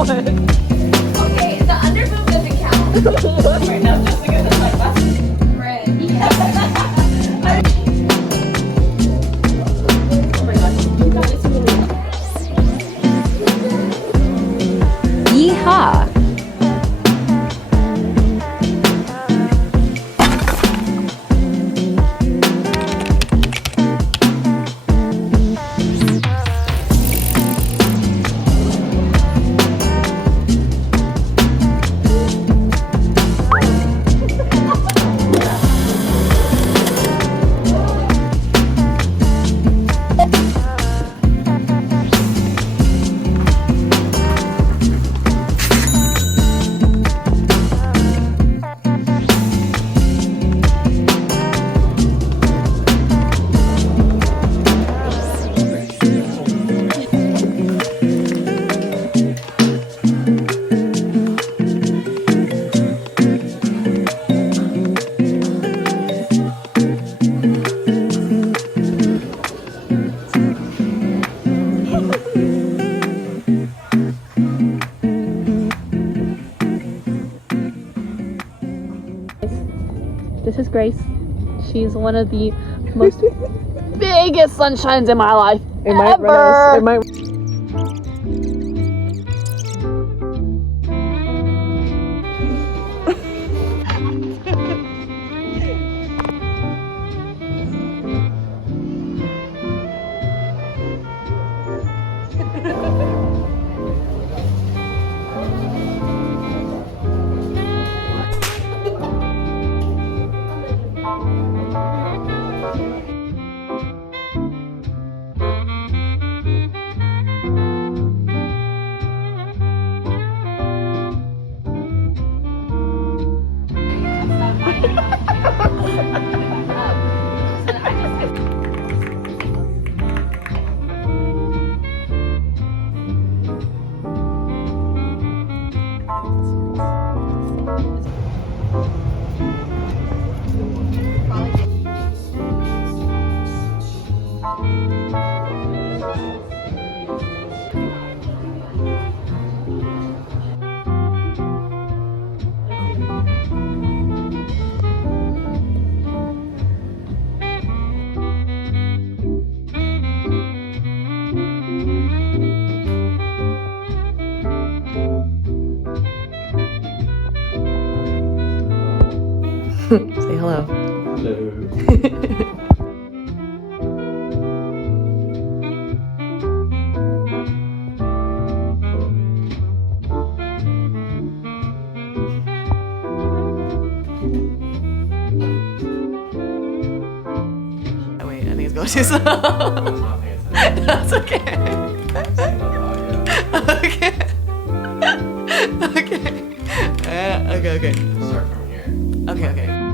one. Okay, the under boob doesn't count. Right now, just because it's my best friend. Yeah. Oh my gosh, you guys really. Yeehaw! This is Grace. She's one of the most biggest sunshines in my life ever. Say hello. Hello. Oh, wait, I think it's going too slow. That's okay. Okay. Okay. Okay, okay. Start from here. Okay, okay.